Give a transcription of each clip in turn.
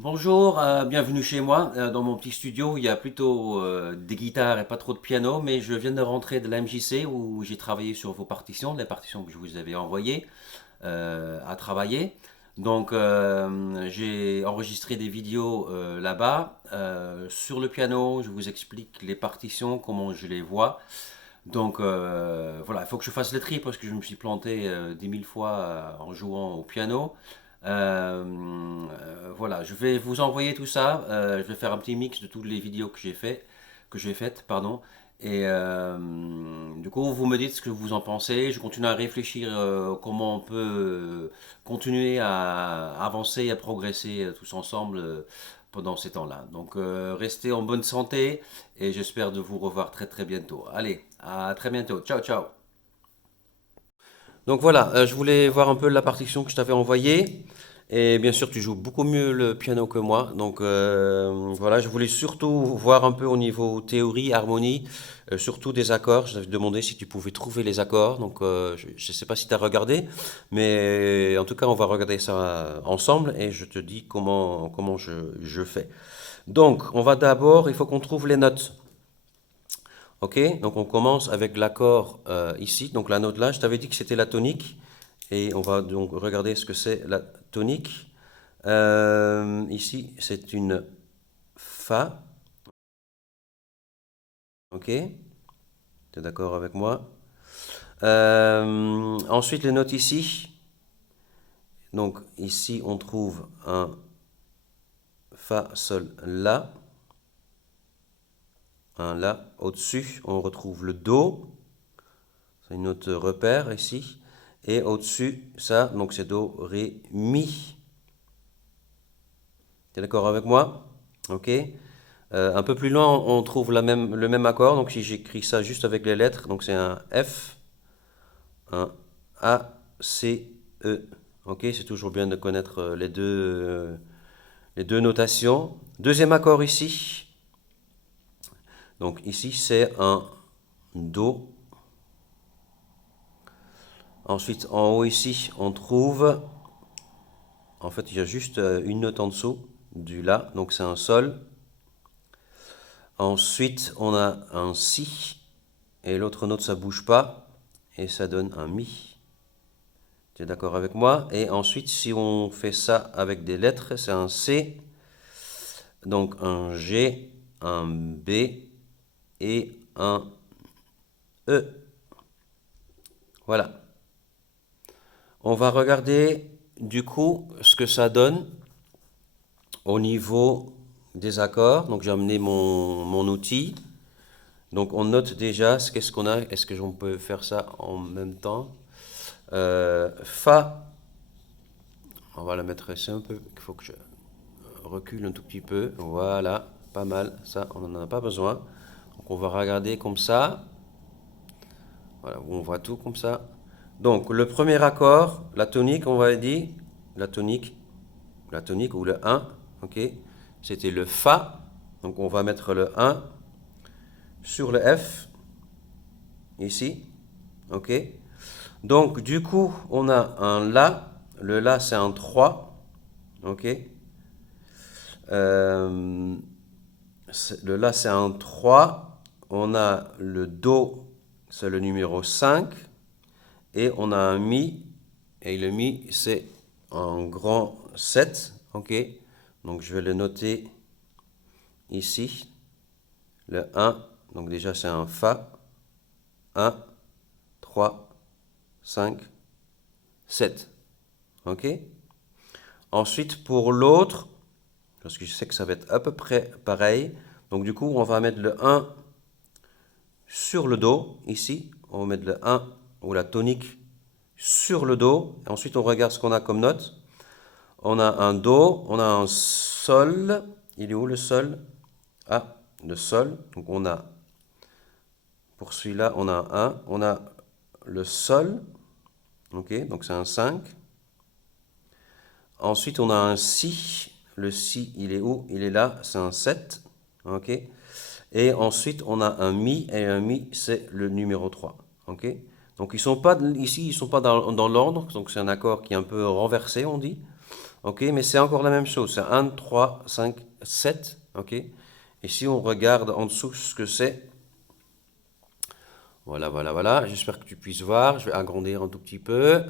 Bonjour, bienvenue chez moi. Dans mon petit studio, il y a plutôt des guitares et pas trop de piano, mais je viens de rentrer de la MJC où j'ai travaillé sur vos partitions, les partitions que je vous avais envoyées à travailler. Donc, j'ai enregistré des vidéos là-bas sur le piano. Je vous explique les partitions, comment je les vois. Donc, voilà, il faut que je fasse le tri parce que je me suis planté 10 000 fois en jouant au piano. Voilà, je vais vous envoyer tout ça. Je vais faire un petit mix de toutes les vidéos que j'ai faites, pardon. Et du coup, vous me dites ce que vous en pensez. Je continue à réfléchir comment on peut continuer à avancer et à progresser tous ensemble pendant ces temps-là. Donc, restez en bonne santé et j'espère de vous revoir très très bientôt. Allez, à très bientôt. Ciao, ciao. Donc voilà, je voulais voir un peu la partition que je t'avais envoyée. Et bien sûr, tu joues beaucoup mieux le piano que moi. Donc voilà, je voulais surtout voir un peu au niveau théorie, harmonie, surtout des accords. Je t'avais demandé si tu pouvais trouver les accords. Donc je ne sais pas si tu as regardé, mais en tout cas, on va regarder ça ensemble et je te dis comment je fais. Donc, on va d'abord, il faut qu'on trouve les notes. Ok, donc on commence avec l'accord ici, donc la note là, je t'avais dit que c'était la tonique, et on va donc regarder ce que c'est la tonique. Ici, c'est une Fa, ok, tu es d'accord avec moi? Ensuite, les notes ici, donc ici on trouve un Fa, Sol, La, un La, au-dessus on retrouve le Do, c'est une note repère ici, et au-dessus, ça, donc c'est Do, Ré, Mi. T'es d'accord avec moi? Ok. Un peu plus loin, on trouve le même accord. Donc si j'écris ça juste avec les lettres, donc c'est un F, un A, C, E. Ok, c'est toujours bien de connaître les deux notations. Deuxième accord ici. Donc ici c'est un Do. Ensuite en haut ici, on trouve, en fait il y a juste une note en dessous du La, donc c'est un Sol. Ensuite on a un Si. Et l'autre note, ça bouge pas. Et ça donne un Mi. Tu es d'accord avec moi? Et ensuite, si on fait ça avec des lettres, c'est un C, donc un G, un B et un E. Voilà. On va regarder du coup ce que ça donne au niveau des accords. Donc j'ai amené mon outil. Donc on note déjà qu'est-ce qu'on a. Est-ce que on peut faire ça en même temps? Fa, on va la mettre ici un peu. Il faut que je recule un tout petit peu. Voilà, pas mal. Ça, on n'en a pas besoin. Donc on va regarder comme ça. Voilà, on voit tout comme ça. Donc le premier accord, la tonique, on va dire, la tonique, la tonique ou le un, ok, c'était le Fa. Donc on va mettre le un sur le F, ici, ok. Donc du coup, on a un La. Le La, c'est un 3, ok. Euh, le La, c'est un 3. On a le Do, c'est le numéro 5. Et on a un Mi. Et le Mi, c'est un grand 7. Ok. Donc je vais le noter ici. Le un. Donc déjà, c'est un Fa. Un, 3, 5, 7. Ok. Ensuite, pour l'autre, parce que je sais que ça va être à peu près pareil. Donc du coup, on va mettre le un sur le Do, ici. On va mettre le un ou la tonique sur le Do. Et ensuite, on regarde ce qu'on a comme note. On a un Do, on a un Sol. Il est où le Sol? Ah, le Sol. Donc on a, pour celui-là, on a un 1. On a le Sol. Ok, donc c'est un 5. Ensuite, on a un Si. Le Si, il est où? Il est là, c'est un 7. Ok. Et ensuite, on a un Mi, et un Mi, c'est le numéro 3. Ok. Donc, ils sont pas, ici, ils ne sont pas dans l'ordre, donc c'est un accord qui est un peu renversé, on dit. ok, mais c'est encore la même chose, c'est 1, 3, 5, 7, ok. Et si on regarde en dessous ce que c'est, voilà, voilà, voilà, j'espère que tu puisses voir, je vais agrandir un tout petit peu,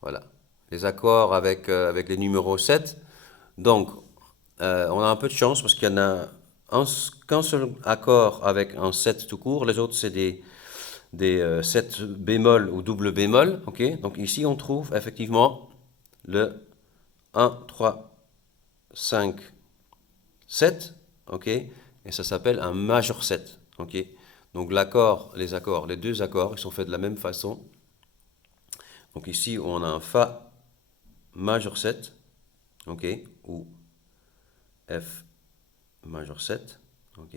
voilà, les accords avec les numéros 7. Donc, on a un peu de chance parce qu'il y en a qu'un seul accord avec un 7 tout court, les autres c'est des 7 bémol ou double bémol, ok. Donc ici on trouve effectivement le 1, 3, 5, 7, ok, et ça s'appelle un majeur 7, ok. Donc les deux accords, ils sont faits de la même façon. Donc ici, on a un Fa majeur 7, ok, ou F majeur 7, ok,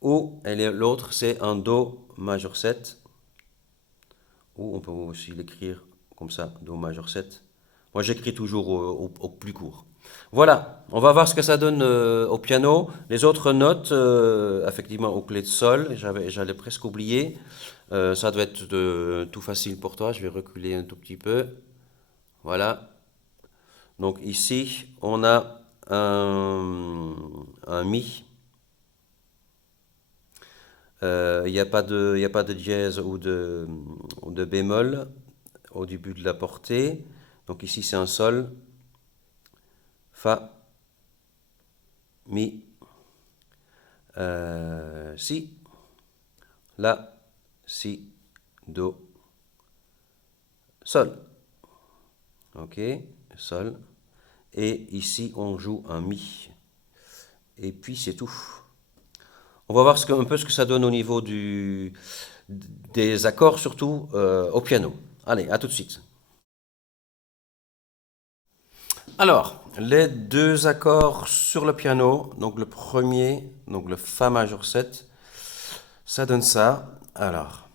ou l'autre, c'est un Do majeur 7, ou on peut aussi l'écrire comme ça, Do majeur 7. Moi, j'écris toujours au plus court. Voilà, on va voir ce que ça donne au piano. Les autres notes, effectivement, aux clés de sol, j'allais presque oublier. Ça doit être tout facile pour toi. Je vais reculer un tout petit peu. Voilà. Donc ici, on a un Mi. Il n'y a pas de dièse ou de bémol au début de la portée. Donc ici, c'est un Sol, Fa, Mi, Si, La, Si, Do, Sol. Ok, Sol. Et ici, on joue un Mi. Et puis, c'est tout. On va voir un peu ce que ça donne au niveau des accords, surtout au piano. Allez, à tout de suite. Alors, les deux accords sur le piano, donc le premier, donc le Fa majeur 7, ça donne ça. Alors,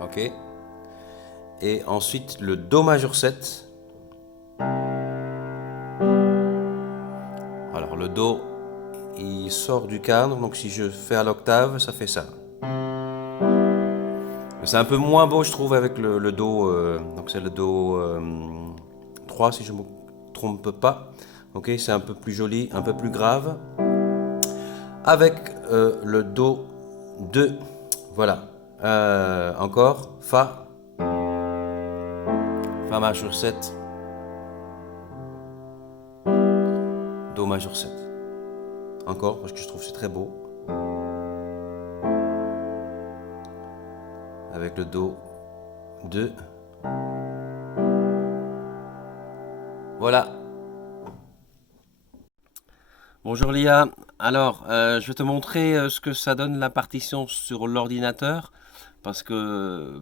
ok. Et ensuite le Do majeur 7. Alors le Do, il sort du cadre, donc si je fais à l'octave, ça fait ça. C'est un peu moins beau, je trouve, avec le Do. Donc c'est le Do 3, si je ne me trompe pas. Ok, c'est un peu plus joli, un peu plus grave. Avec le Do 2. Voilà. Encore. Fa. Fa majeur 7. Do majeur 7. Encore, parce que je trouve que c'est très beau. Avec le Do 2. Voilà. Bonjour Lia. Alors, je vais te montrer ce que ça donne la partition sur l'ordinateur parce que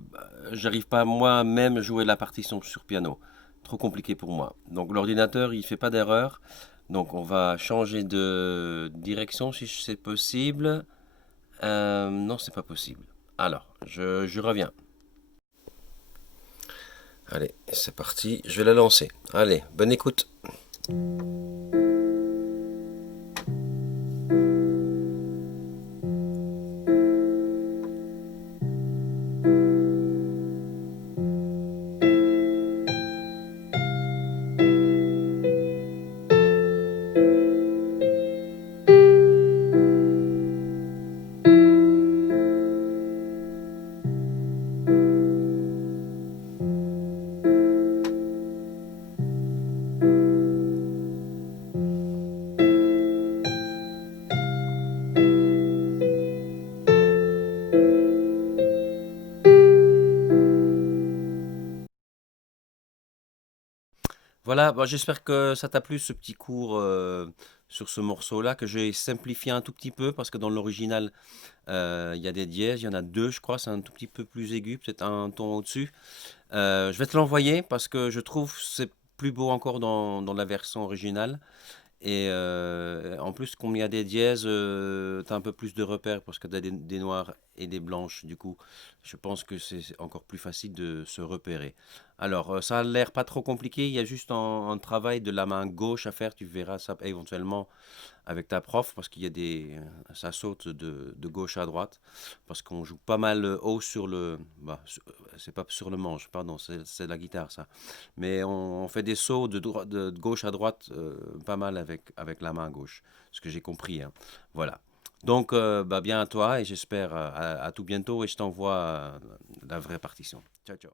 j'arrive pas moi-même jouer la partition sur piano. Trop compliqué pour moi. Donc l'ordinateur, il fait pas d'erreur. Donc on va changer de direction si c'est possible. Non, c'est pas possible. Alors, je reviens. Allez, c'est parti. Je vais la lancer. Allez, bonne écoute. Voilà, bon, j'espère que ça t'a plu ce petit cours sur ce morceau-là, que j'ai simplifié un tout petit peu parce que dans l'original, il y a des dièses, il y en a deux, je crois, c'est un tout petit peu plus aigu, peut-être un ton au-dessus. Je vais te l'envoyer parce que je trouve que c'est plus beau encore dans la version originale. Et en plus, comme il y a des dièses, tu as un peu plus de repères parce que tu as des noirs et des blanches. Du coup, je pense que c'est encore plus facile de se repérer. Alors, ça a l'air pas trop compliqué. Il y a juste un travail de la main gauche à faire. Tu verras ça éventuellement avec ta prof parce qu'il y a ça saute de gauche à droite parce qu'on joue pas mal haut sur c'est pas sur le manche, pardon, c'est la guitare ça. Mais on fait des sauts de gauche à droite pas mal avec la main gauche, ce que j'ai compris, hein. Voilà. Donc, bien à toi et j'espère à tout bientôt et je t'envoie la vraie partition. Ciao, ciao.